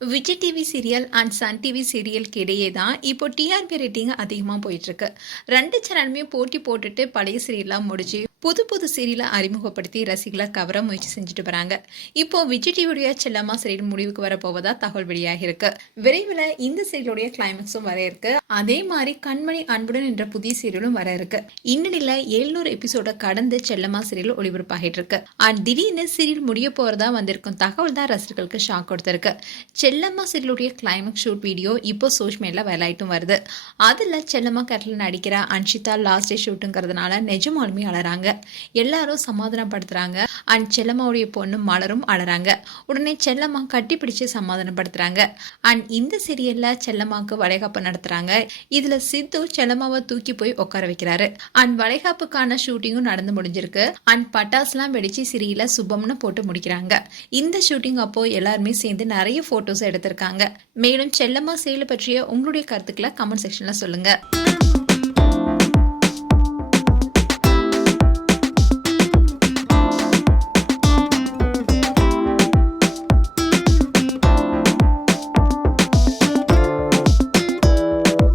Vijay TV serial and Sun TV சீரியலுக்கு இடையே தான் இப்போ டிஆர்பி ரேட்டிங் அதிகமாக போயிட்டுருக்கு ரெண்டு சேனலுமே போட்டி போட்டுட்டு பழைய சீரியல்லாம் முடிச்சு புது புது சீரியலை அறிமுகப்படுத்தி ரசிகளை கவர முயற்சி செஞ்சுட்டு வராங்க. இப்போ விஜய் டிவியுடைய செல்லம்மா சீரியல் முடிவுக்கு வர போவதா தகவல் வெளியாகி இருக்கு. விரைவில் இந்த சீரியலுடைய கிளைமேக்ஸும் வர இருக்கு. அதே மாதிரி கண்மணி அன்புடன் என்ற புதிய சீரியலும் வர இருக்கு. இந்நிலையில எழுநூறு எபிசோட கடந்து செல்லம்மா சீரியல் ஒளிபரப்பாகிட்டு இருக்கு. அண்ட் திடீர்னு சீரியல் முடிய போறதா வந்திருக்கும் தகவல் தான் ரசிகர்களுக்கு ஷாக் கொடுத்திருக்கு. செல்லம்மா சீரியலுடைய கிளைமேக்ஸ் ஷூட் வீடியோ இப்போ சோஷியல் மீடியா வைலாயிட்டும் வருது. அதில் செல்லம்மா கேரக்டரில் நடிக்கிற அன்ஷிதா லாஸ்ட் டே ஷூட்டுங்கிறதுனால நிஜமாலுமே எல்லாரும் சமாதானப்படுத்துறாங்க. அண்ட் செல்லம்மாவுடைய பொண்ணு மலரும் அழறாங்க உடனே செல்லம்மா கட்டி பிடிச்சு சமாதானப்படுத்துறாங்க. அண்ட் இந்த சீரியல்ல செல்லம்மாவுக்கு வளைகாப்பு நடத்துறாங்க. இதுல சித்து செல்லம்மாவை தூக்கி போய் உட்கார வைக்கிறாரு. அண்ட் வளைகாப்புக்கான ஷூட்டிங்கும் நடந்து முடிஞ்சிருக்கு. அண்ட் பட்டாசுலாம் வெடிச்சு சிறியில சுபம்னு போட்டு முடிக்கிறாங்க. இந்த ஷூட்டிங் அப்போ எல்லாருமே சேர்ந்து நிறைய போட்டோஸ் எடுத்திருக்காங்க. மேலும் செல்லம்மா செயலை பற்றிய உங்களுடைய கருத்துக்களை கமெண்ட் செக்ஷன்ல சொல்லுங்க.